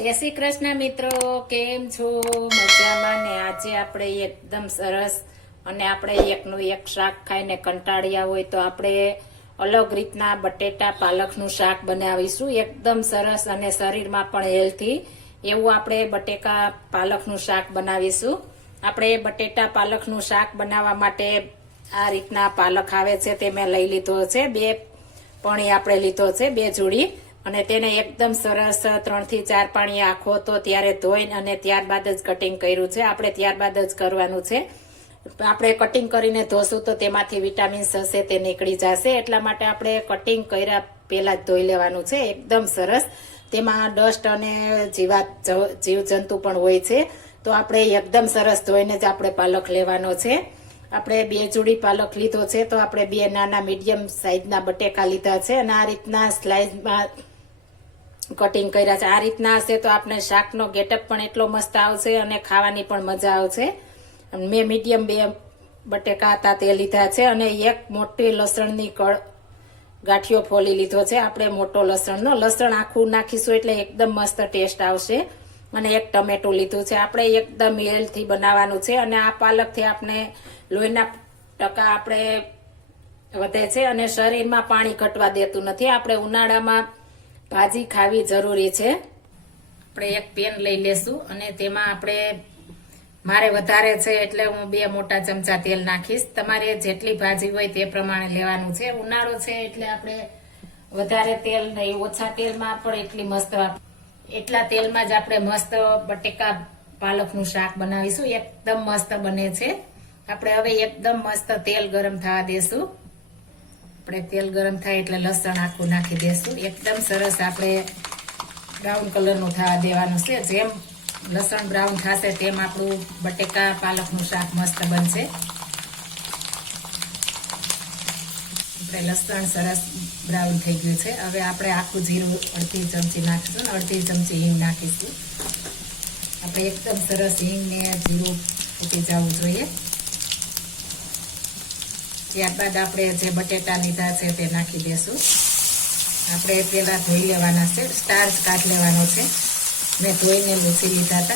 જય શ્રી કૃષ્ણ મિત્રો, કેમ છો? મજામાં ને આજે આપણે એકદમ સરસ અને આપણે એકનું એક શાક ખાઈને કંટાળ્યા હોય તો આપણે અલગ રીતના બટેટા પાલકનું શાક બનાવીશું. એકદમ સરસ અને શરીરમાં પણ હેલ્થી એવું આપણે બટેકા પાલકનું શાક બનાવીશું. આપણે બટેટા પાલકનું શાક બનાવવા માટે આ રીતના પાલક આવે છે તે મેં લઈ લીધો છે. બે પાણી આપણે લીધો છે, બે જોડી. અને તેને એકદમ સરસ ત્રણથી ચાર પાણી આખો તો ત્યારે ધોઈને અને ત્યારબાદ જ કટિંગ કર્યું છે. આપણે ત્યારબાદ જ કરવાનું છે. આપણે કટિંગ કરીને ધોશું તો તેમાંથી વિટામિન્સ હશે તે નીકળી જશે. એટલા માટે આપણે કટિંગ કર્યા પહેલા જ ધોઈ લેવાનું છે. એકદમ સરસ. તેમાં ડસ્ટ અને જીવાત જીવજંતુ પણ હોય છે. તો આપણે એકદમ સરસ ધોઈને જ આપણે પાલક લેવાનો છે. આપણે બે જોડી પાલક લીધો છે તો આપણે બે નાના મીડિયમ સાઈઝના બટેકા લીધા છે અને આ રીતના સ્લાઇસમાં કટિંગ કર્યા છે. આ રીતના હશે તો આપણે શાકનો ગેટઅપ પણ એટલો મસ્ત આવશે અને ખાવાની પણ મજા આવશે. મેં મીડિયમ બે બટેકા હતા તે લીધા છે અને એક મોટી લસણની કળ ગાંઠિયો ફોલી લીધો છે. આપણે મોટો લસણનો. લસણ આખું નાખીશું એટલે એકદમ મસ્ત ટેસ્ટ આવશે. અને એક ટમેટું લીધું છે. આપણે એકદમ હેલ્થી બનાવવાનું છે અને આ પાલકથી આપણે લોહીના ટકા આપણે વધે છે અને શરીરમાં પાણી ઘટવા દેતું નથી. આપણે ઉનાળામાં ભાજી ખાવી જરૂરી છે. આપણે એક પેન લઈ લેશું અને તેમાં આપણે મારે વધારે છે એટલે હું બે મોટા ચમચા તેલ નાખીશ. તમારે જેટલી ભાજી હોય તે પ્રમાણે લેવાનું છે. ઉનાળો છે એટલે આપણે વધારે તેલ નહીં, ઓછા તેલમાં પણ એટલી મસ્ત એટલા તેલમાં જ આપણે મસ્ત બટેકા પાલકનું શાક બનાવીશું. એકદમ મસ્ત બને છે. આપણે હવે એકદમ મસ્ત તેલ ગરમ થવા દેશું. આપણે તેલ ગરમ થાય એટલે લસણ આખું નાખી દઈશું એકદમ સરસ આપણે બ્રાઉન કલરનું થવા દેવાનું છે. જેમ લસણ બ્રાઉન થશે તેમ આપણું બટેકા, પાલકનું શાક મસ્ત બનશે. આપણે લસણ સરસ બ્રાઉન થઈ ગયું છે. હવે આપણે આખું જીરું અડધી ચમચી નાખીશું ને અડધી ચમચી હિંગ નાખીશું. આપણે એકદમ સરસ હિંગને જીરું ફૂટી જવું જોઈએ. ત્યારબાદ આપણે જે બટેટા લીધા છે તે નાખી દેશું. આપણે પહેલાં ધોઈ લેવાના છે. સ્ટાર્ચ કાઢ લેવાનો છે. મેં ધોઈને લૂસી લીધા હતા.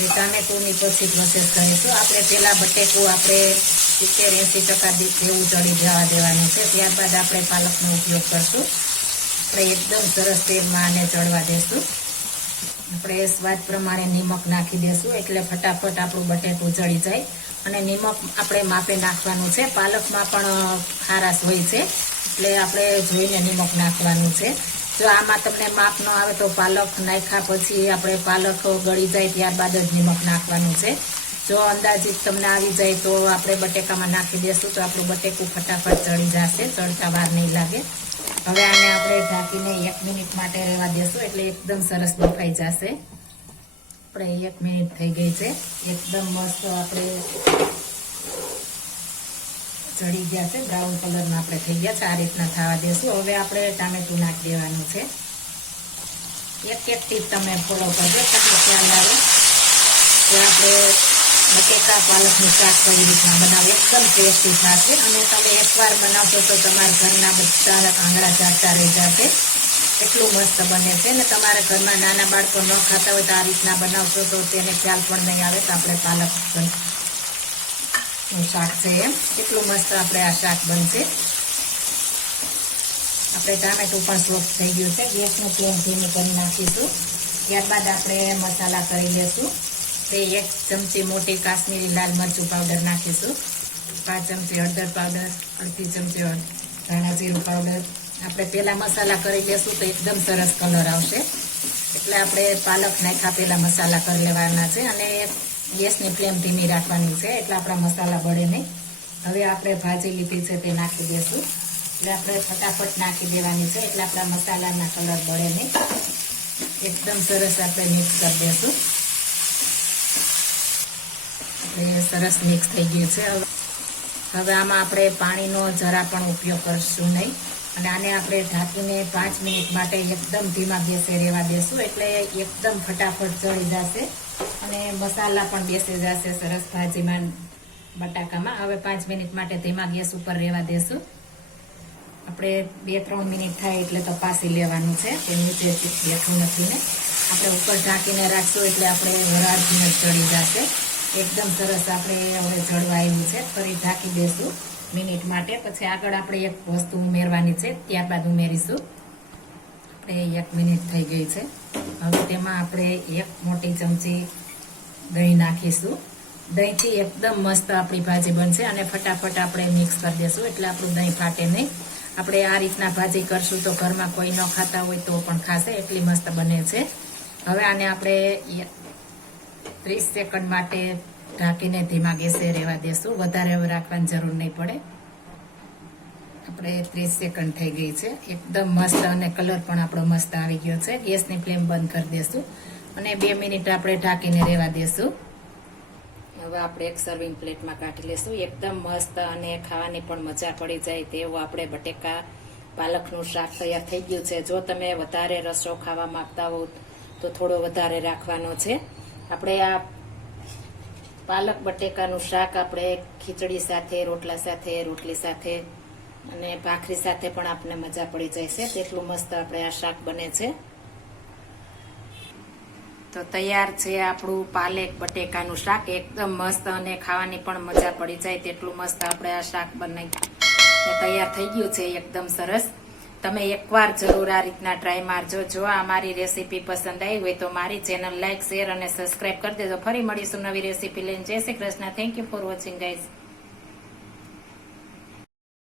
એ ટામેટોની પછી પ્રોસેસ કરીશું. આપણે પહેલાં બટેકું આપણે સિત્તેર એંસી ટકા જેવું ચડી જવા દેવાનું છે. ત્યારબાદ આપણે પાલકનો ઉપયોગ કરશું. આપણે એકદમ સરસ તેલમાં આને ચડવા દેશું. આપણે સ્વાદ પ્રમાણે નિમક નાખી દેશું, એટલે ફટાફટ આપણું બટેકું ચડી જાય. અને નિમક આપણે માપે નાખવાનું છે. પાલકમાં પણ ખારાશ હોય છે. એટલે આપણે જોઈને નિમક નાખવાનું છે. જો આમાં તમને માપ ન આવે તો પાલક નાખ્યા પછી આપણે પાલક ગળી જાય ત્યારબાદ જ નિમક નાખવાનું છે. જો અંદાજિત તમને આવી જાય તો આપણે બટેકામાં નાખી દેશું તો આપણું બટેકું ફટાફટ ચડી જશે ચડતા વાર નહીં લાગે. હવે આને આપણે ઢાંકીને એક મિનિટ માટે રહેવા દેશું, એટલે એકદમ સરસ બફાઈ જશે. આપણે એક મિનિટ થઈ ગઈ છે. એકદમ મસ્ત આપણે ચડી ગયા છે. બ્રાઉન કલરના આપણે થઈ ગયા છે. આ રીતના થવા દેશું. હવે આપણે ટામેટું નાખી દેવાનું છે. એક એક ટીપ તમે ફોલો કરજો. તમને ખ્યાલ આવે કે આપણે બટેકા, પાલકનું શાક કઈ રીતના બનાવે. એકદમ ટેસ્ટી થશે અને તમે એકવાર બનાવશો તો તમારા ઘરના બધા આંગળા ચાટતા રહી જશે. એટલું મસ્ત બને છે. ને તમારા ઘરમાં નાના બાળકો ન ખાતા હોય તો આ રીતના બનાવશો તો તેને ખ્યાલ પણ નહીં આવે તો આપણે પાલકનું શાક છે એમ. એટલું મસ્ત આપણે આ શાક બનશે. આપણે ટામેટું પણ સોફ્ટ થઈ ગયું છે. ગેસનું ફ્લેમ ધીમું કરી નાખીશું. ત્યારબાદ આપણે મસાલા કરી લેશું. તે એક ચમચી મોટી કાશ્મીરી લાલ મરચું પાવડર નાખીશું. પાંચ ચમચી હળદર પાવડર અડધી ચમચી ધાણા જીરું પાવડર આપણે પહેલાં મસાલા કરી લેશું તો એકદમ સરસ કલર આવશે. એટલે આપણે પાલક નાખ્યા પેલા મસાલા કરી લેવાના છે અને ગેસની ફ્લેમ ધીમી રાખવાની છે, એટલે આપણા મસાલા બળે નહીં. હવે આપણે ભાજી લીધી છે તે નાખી દઈશું એટલે આપણે ફટાફટ નાખી દેવાની છે, એટલે આપણા મસાલાના કલર બળે નહીં. એકદમ સરસ આપણે મિક્સ કરી દઈશું એટલે સરસ મિક્સ થઈ ગયું છે. હવે આમાં આપણે પાણીનો જરા પણ ઉપયોગ કરશું નહીં. અને આને આપણે ઢાંકીને પાંચ મિનિટ માટે એકદમ ધીમા ગેસે રહેવા દેશું. એટલે એકદમ ફટાફટ ચડી જશે. અને મસાલા પણ બેસી જશે સરસ ભાજીમાં બટાકામાં. હવે પાંચ મિનિટ માટે ધીમા ગેસ ઉપર રહેવા દેશું. આપણે બે ત્રણ મિનિટ થાય એટલે તપાસી લેવાનું છે. કે નીચે બેઠું નથી ને. આપણે ઉપર ઢાંકીને રાખશું એટલે આપણે વરાળ ચડી જશે. એકદમ સરસ આપણે હવે જળવાયેલું છે. ફરી ઢાંકી દઈશું મિનિટ માટે. પછી આગળ આપણે એક વસ્તુ ઉમેરવાની છે. ત્યારબાદ ઉમેરીશું. આપણે એક મિનિટ થઈ ગઈ છે. હવે તેમાં આપણે એક મોટી ચમચી દહીં નાખીશું. દહીંથી એકદમ મસ્ત આપણી ભાજી બનશે અને ફટાફટ આપણે મિક્સ કરી દઈશું એટલે આપણું દહીં ફાટે નહીં. આપણે આ રીતના ભાજી કરશું તો ઘરમાં કોઈ ન ખાતા હોય તો પણ ખાશે. એટલી મસ્ત બને છે. હવે આને આપણે ત્રીસ સેકન્ડ માટે ઢાંકીને ધીમા ગેસે રહેવા દેશું. વધારે રાખવાની જરૂર નહીં પડે. આપણે ત્રીસ સેકન્ડ થઈ ગઈ છે. એકદમ મસ્ત અને કલર પણ આપણો મસ્ત આવી ગયો છે. ગેસની ફ્લેમ બંધ કરી દેશું અને બે મિનિટ આપણે ઢાંકીને રહેવા દેશું. હવે આપણે એક સર્વિંગ પ્લેટમાં કાઢી લેશું. એકદમ મસ્ત અને ખાવાની પણ મજા પડી જાય તેવું આપણે બટેકા પાલકનું શાક તૈયાર થઈ ગયું છે. જો તમે વધારે રસો ખાવા માંગતા હો તો થોડો વધારે રાખવાનો છે. આપણે આ પાલક બટેકાનું શાક આપણે ખીચડી સાથે, રોટલા સાથે, રોટલી સાથે અને ભાખરી સાથે પણ આપણને મજા પડી જાય છે. તેટલું મસ્ત આપણે આ શાક બને છે. તો તૈયાર છે આપણું પાલક બટેકાનું શાક. એકદમ મસ્ત અને ખાવાની પણ મજા પડી જાય તેટલું મસ્ત આપણે આ શાક બનાવી. તૈયાર થઈ ગયું છે, એકદમ સરસ. તમે એકવાર જરૂર આ રીતના ટ્રાય મારજો. જો આ મારી રેસીપી પસંદ આવી હોય તો મારી ચેનલ લાઈક શેર અને સબસ્ક્રાઇબ કરી દેજો. ફરી મળીશું નવી રેસીપી લઈને. જય Shri Krishna. Thank you for watching guys